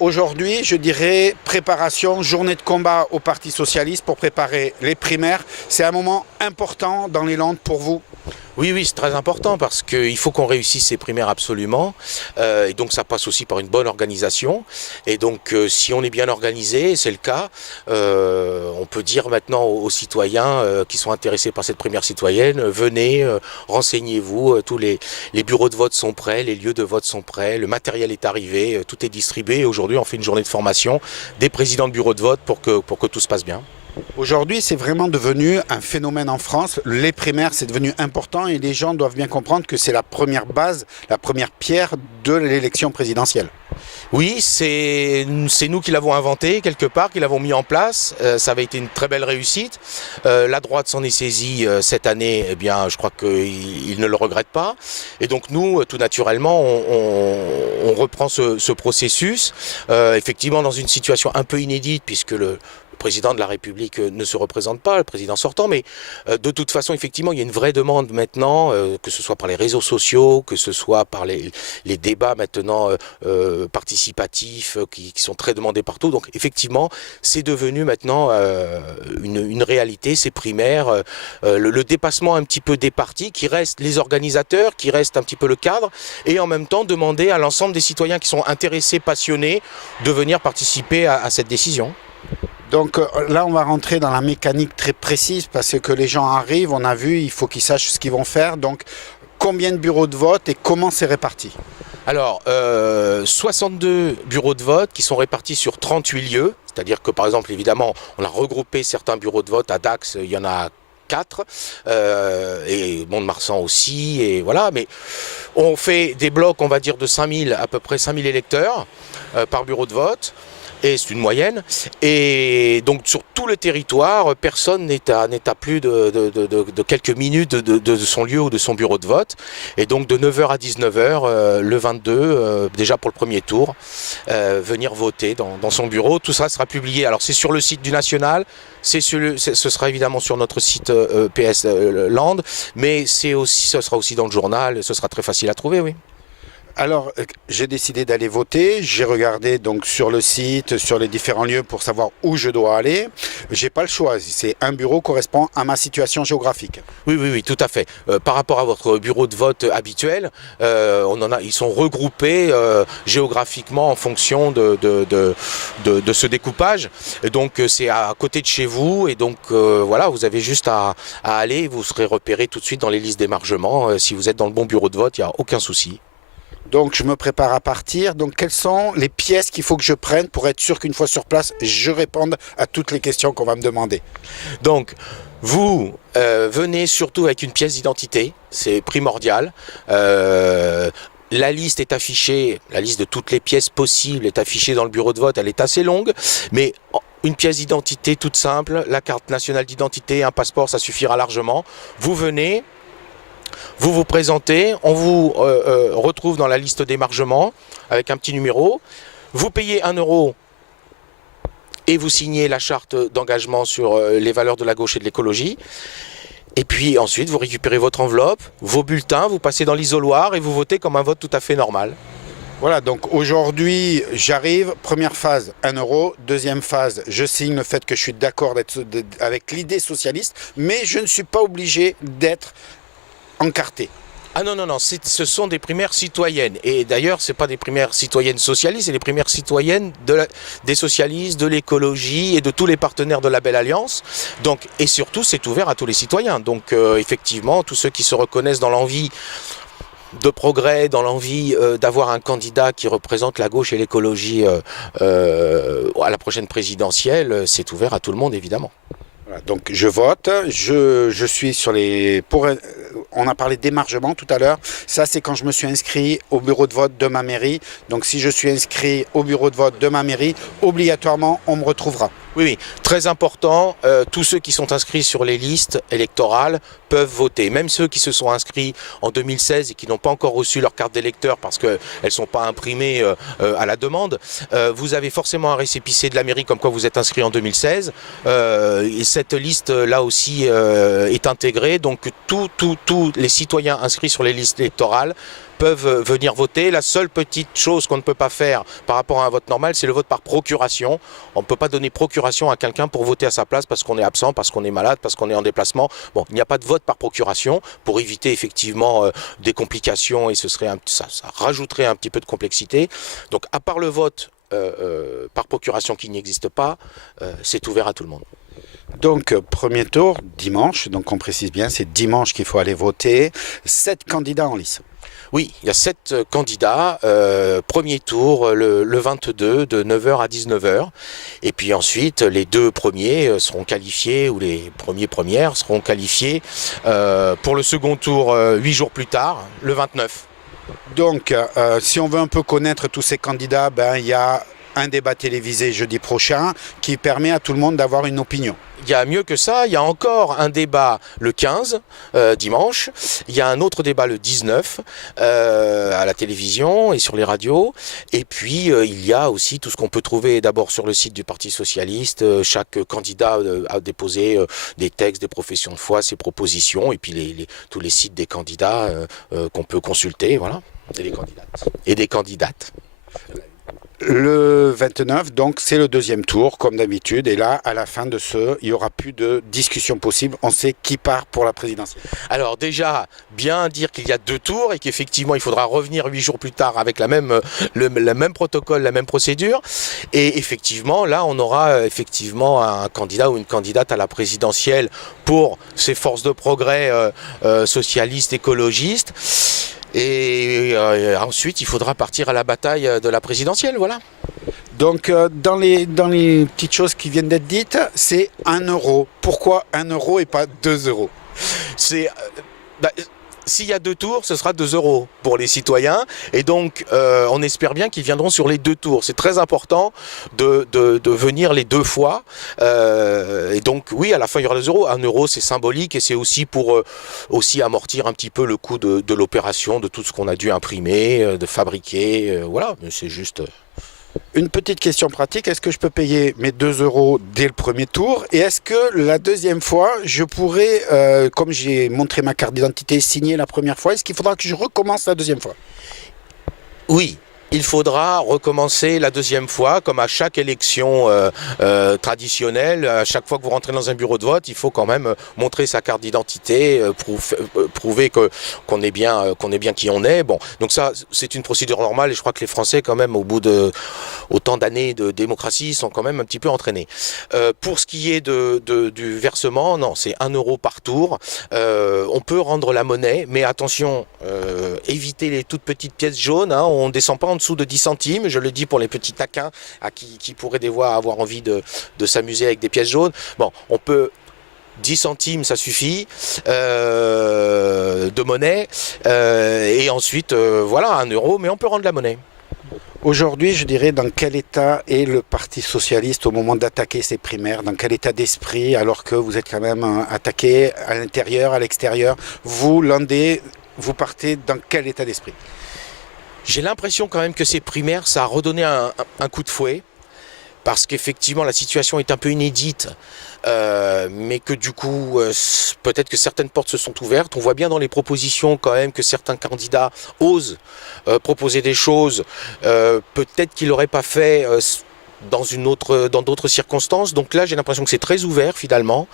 Aujourd'hui, je dirais préparation, journée de combat au Parti Socialiste pour préparer les primaires. C'est un moment important dans les Landes pour vous? Oui, oui, c'est très important parce qu'il faut qu'on réussisse ces primaires absolument. Et donc ça passe aussi par une bonne organisation. Et donc si on est bien organisé, c'est le cas, on peut dire maintenant aux citoyens qui sont intéressés par cette primaire citoyenne, venez, renseignez-vous, tous les bureaux de vote sont prêts, les lieux de vote sont prêts, le matériel est arrivé, tout est distribué. Et aujourd'hui, on fait une journée de formation des présidents de bureaux de vote pour que tout se passe bien. Aujourd'hui, c'est vraiment devenu un phénomène en France. Les primaires, c'est devenu important et les gens doivent bien comprendre que c'est la première base, la première pierre de l'élection présidentielle. Oui, c'est nous qui l'avons inventé quelque part, qui l'avons mis en place. Ça avait été une très belle réussite. La droite s'en est saisie cette année. Eh bien, je crois qu'il ne le regrette pas. Et donc nous, tout naturellement, on reprend ce processus. Effectivement, dans une situation un peu inédite, puisque le président de la République ne se représente pas, le président sortant, mais de toute façon, effectivement, il y a une vraie demande maintenant, que ce soit par les réseaux sociaux, que ce soit par les débats maintenant participatifs qui sont très demandés partout. Donc, effectivement, c'est devenu maintenant une réalité, ces primaires, le dépassement un petit peu des partis, qui restent les organisateurs, qui restent un petit peu le cadre, et en même temps demander à l'ensemble des citoyens qui sont intéressés, passionnés, de venir participer à cette décision. Donc là, on va rentrer dans la mécanique très précise parce que les gens arrivent, on a vu, il faut qu'ils sachent ce qu'ils vont faire. Donc, combien de bureaux de vote et comment c'est réparti? Alors, 62 bureaux de vote qui sont répartis sur 38 lieux. C'est-à-dire que, par exemple, évidemment, on a regroupé certains bureaux de vote. À Dax, il y en a 4, et Mont-de-Marsan aussi, et voilà. Mais on fait des blocs, on va dire, de 5000, à peu près 5000 électeurs par bureau de vote. Et c'est une moyenne. Et donc sur tout le territoire, personne n'est à plus de quelques minutes de son lieu ou de son bureau de vote. Et donc de 9 h à 19 h, le 22, déjà pour le premier tour, venir voter dans son bureau. Tout ça sera publié. Alors c'est sur le site du National, ce sera évidemment sur notre site PS Land, mais ce sera aussi dans le journal, ce sera très facile à trouver, oui. Alors, j'ai décidé d'aller voter. J'ai regardé donc sur le site, sur les différents lieux pour savoir où je dois aller. J'ai pas le choix. C'est un bureau correspond à ma situation géographique. Oui, oui, oui, tout à fait. Par rapport à votre bureau de vote habituel, ils sont regroupés géographiquement en fonction de ce découpage. Et donc, c'est à côté de chez vous. Et donc, voilà, vous avez juste à aller. Vous serez repéré tout de suite dans les listes d'émargement. Si vous êtes dans le bon bureau de vote, il n'y a aucun souci. Donc je me prépare à partir. Donc quelles sont les pièces qu'il faut que je prenne pour être sûr qu'une fois sur place, je réponde à toutes les questions qu'on va me demander? Donc vous venez surtout avec une pièce d'identité, c'est primordial. La liste est affichée, la liste de toutes les pièces possibles est affichée dans le bureau de vote, elle est assez longue, mais une pièce d'identité toute simple, la carte nationale d'identité, un passeport, ça suffira largement. Vous venez, vous vous présentez, on vous retrouve dans la liste d'émargement avec un petit numéro. Vous payez 1 € et vous signez la charte d'engagement sur les valeurs de la gauche et de l'écologie. Et puis ensuite, vous récupérez votre enveloppe, vos bulletins, vous passez dans l'isoloir et vous votez comme un vote tout à fait normal. Voilà, donc aujourd'hui, j'arrive, première phase, 1 €, deuxième phase, je signe le fait que je suis d'accord avec l'idée socialiste, mais je ne suis pas obligé d'être encarté. Ah non, non, non, ce sont des primaires citoyennes. Et d'ailleurs, ce n'est pas des primaires citoyennes socialistes, c'est des primaires citoyennes des socialistes, de l'écologie et de tous les partenaires de la Belle Alliance. Donc, et surtout, c'est ouvert à tous les citoyens. Donc, effectivement, tous ceux qui se reconnaissent dans l'envie de progrès, dans l'envie d'avoir un candidat qui représente la gauche et l'écologie à la prochaine présidentielle, c'est ouvert à tout le monde, évidemment. Voilà, donc je vote, je suis sur les... on a parlé d'émargement tout à l'heure, ça c'est quand je me suis inscrit au bureau de vote de ma mairie. Donc si je suis inscrit au bureau de vote de ma mairie, obligatoirement on me retrouvera. Oui, oui, très important, tous ceux qui sont inscrits sur les listes électorales peuvent voter. Même ceux qui se sont inscrits en 2016 et qui n'ont pas encore reçu leur carte d'électeur parce qu'elles ne sont pas imprimées à la demande, vous avez forcément un récépissé de la mairie comme quoi vous êtes inscrit en 2016. Et cette liste là aussi est intégrée, donc tous les citoyens inscrits sur les listes électorales peuvent venir voter. La seule petite chose qu'on ne peut pas faire par rapport à un vote normal, c'est le vote par procuration. On ne peut pas donner procuration à quelqu'un pour voter à sa place parce qu'on est absent, parce qu'on est malade, parce qu'on est en déplacement. Bon, il n'y a pas de vote par procuration pour éviter effectivement des complications et ça rajouterait un petit peu de complexité. Donc à part le vote par procuration qui n'existe pas, c'est ouvert à tout le monde. Donc, premier tour, dimanche, donc on précise bien, c'est dimanche qu'il faut aller voter. 7 candidats en lice. Oui, il y a 7 candidats, premier tour le 22 de 9h à 19h. Et puis ensuite, les 2 premiers seront qualifiés, ou les premières seront qualifiés pour le second tour 8 jours plus tard, le 29. Donc, si on veut un peu connaître tous ces candidats, il y a un débat télévisé jeudi prochain qui permet à tout le monde d'avoir une opinion. Il y a mieux que ça, il y a encore un débat le 15, dimanche, il y a un autre débat le 19 à la télévision et sur les radios, et puis il y a aussi tout ce qu'on peut trouver d'abord sur le site du Parti Socialiste. Chaque candidat a déposé des textes, des professions de foi, ses propositions, et puis tous les sites des candidats qu'on peut consulter, voilà, et les candidates. Et des candidates. Le 29, donc c'est le deuxième tour, comme d'habitude. Et là, à la fin de il n'y aura plus de discussion possible. On sait qui part pour la présidentielle. Alors déjà, bien dire qu'il y a 2 tours et qu'effectivement, il faudra revenir 8 jours plus tard avec le même protocole, la même procédure. Et effectivement, là, on aura effectivement un candidat ou une candidate à la présidentielle pour ces forces de progrès socialistes, écologistes. Et ensuite, il faudra partir à la bataille de la présidentielle, voilà. Donc, dans les petites choses qui viennent d'être dites, c'est 1 euro. Pourquoi 1 euro et pas 2 euros? S'il y a 2 tours, ce sera 2 euros pour les citoyens. Et donc, on espère bien qu'ils viendront sur les 2 tours. C'est très important de venir les 2 fois. Et donc, oui, à la fin, il y aura 2 euros. 1 euro, c'est symbolique et c'est aussi pour aussi amortir un petit peu le coût de l'opération, de tout ce qu'on a dû imprimer, de fabriquer. Voilà, mais c'est juste... Une petite question pratique, est-ce que je peux payer mes 2 euros dès le premier tour? Et est-ce que la deuxième fois, je pourrais, comme j'ai montré ma carte d'identité, signer la première fois, est-ce qu'il faudra que je recommence la deuxième fois? Oui. Il faudra recommencer la deuxième fois, comme à chaque élection traditionnelle. À chaque fois que vous rentrez dans un bureau de vote, il faut quand même montrer sa carte d'identité, prouver qu'on est bien qui on est. Bon, donc ça, c'est une procédure normale et je crois que les Français, quand même, au bout de autant d'années de démocratie, sont quand même un petit peu entraînés. Pour ce qui est du versement, non, c'est 1 euro par tour. On peut rendre la monnaie, mais attention, évitez les toutes petites pièces jaunes. Hein, on ne descend pas en dessous de 10 centimes, je le dis pour les petits taquins qui pourraient des fois avoir envie de s'amuser avec des pièces jaunes. Bon, on peut 10 centimes, ça suffit, de monnaie, et ensuite, voilà, 1 euro, mais on peut rendre la monnaie. Aujourd'hui, je dirais, dans quel état est le Parti Socialiste au moment d'attaquer ces primaires? Dans quel état d'esprit, alors que vous êtes quand même attaqué à l'intérieur, à l'extérieur? Vous, Landais, vous partez dans quel état d'esprit? J'ai l'impression quand même que ces primaires, ça a redonné un coup de fouet, parce qu'effectivement la situation est un peu inédite, mais que du coup, peut-être que certaines portes se sont ouvertes. On voit bien dans les propositions quand même que certains candidats osent proposer des choses, peut-être qu'ils n'auraient pas fait dans d'autres circonstances. Donc là, j'ai l'impression que c'est très ouvert finalement,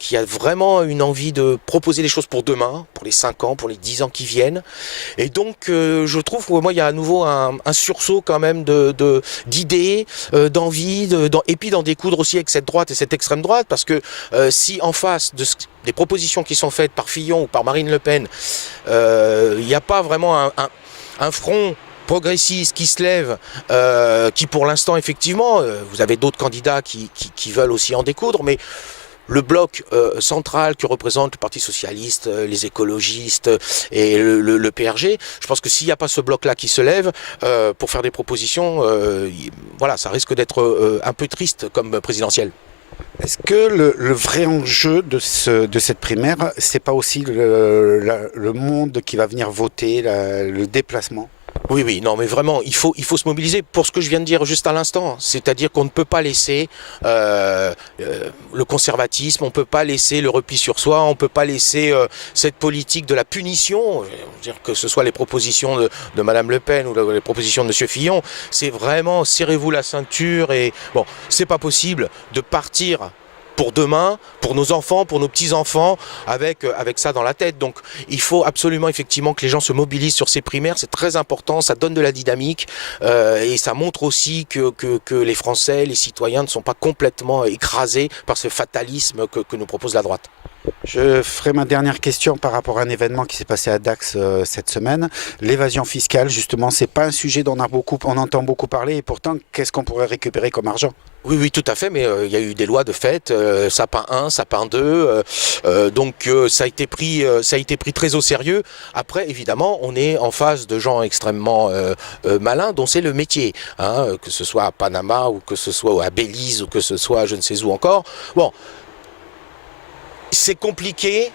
qu'il y a vraiment une envie de proposer des choses pour demain, pour les 5 ans, pour les 10 ans qui viennent. Et donc, je trouve que moi, il y a à nouveau un sursaut quand même d'idées, d'envie, et puis d'en découdre aussi avec cette droite et cette extrême droite, parce que si en face des propositions qui sont faites par Fillon ou par Marine Le Pen, il n'y a pas vraiment un front progressistes qui se lèvent, qui pour l'instant effectivement, vous avez d'autres candidats qui veulent aussi en découdre, mais le bloc central que représente le Parti Socialiste, les écologistes et le PRG, je pense que s'il n'y a pas ce bloc-là qui se lève pour faire des propositions, voilà, ça risque d'être un peu triste comme présidentielle. Est-ce que le vrai enjeu de cette primaire, c'est pas aussi le monde qui va venir voter, le déplacement? Oui, oui, non, mais vraiment, il faut se mobiliser pour ce que je viens de dire juste à l'instant. C'est-à-dire qu'on ne peut pas laisser le conservatisme, on ne peut pas laisser le repli sur soi, on ne peut pas laisser cette politique de la punition, je veux dire, que ce soit les propositions de Madame Le Pen ou les propositions de Monsieur Fillon. C'est vraiment, serrez-vous la ceinture et bon, c'est pas possible de partir pour demain, pour nos enfants, pour nos petits-enfants, avec ça dans la tête. Donc il faut absolument effectivement que les gens se mobilisent sur ces primaires, c'est très important, ça donne de la dynamique et ça montre aussi que les Français, les citoyens ne sont pas complètement écrasés par ce fatalisme que nous propose la droite. Je ferai ma dernière question par rapport à un événement qui s'est passé à Dax cette semaine. L'évasion fiscale, justement, c'est pas un sujet dont on entend beaucoup parler et pourtant, qu'est-ce qu'on pourrait récupérer comme argent? Oui, oui, tout à fait, mais il y a eu des lois de fait, sapin 1, sapin 2, donc ça a été pris très au sérieux. Après, évidemment, on est en face de gens extrêmement malins, dont c'est le métier, hein, que ce soit à Panama ou que ce soit à Belize ou que ce soit je ne sais où encore. Bon, c'est compliqué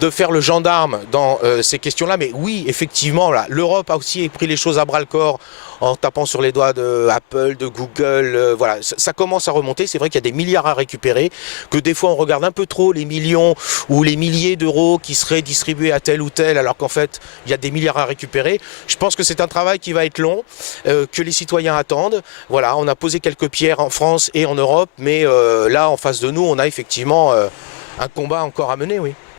de faire le gendarme dans ces questions-là, mais oui, effectivement, là, l'Europe a aussi pris les choses à bras-le-corps en tapant sur les doigts de Apple, de Google, voilà, ça commence à remonter, c'est vrai qu'il y a des milliards à récupérer, que des fois on regarde un peu trop les millions ou les milliers d'euros qui seraient distribués à tel ou tel, alors qu'en fait, il y a des milliards à récupérer. Je pense que c'est un travail qui va être long, que les citoyens attendent. Voilà, on a posé quelques pierres en France et en Europe, mais là, en face de nous, on a effectivement un combat encore à mener, oui.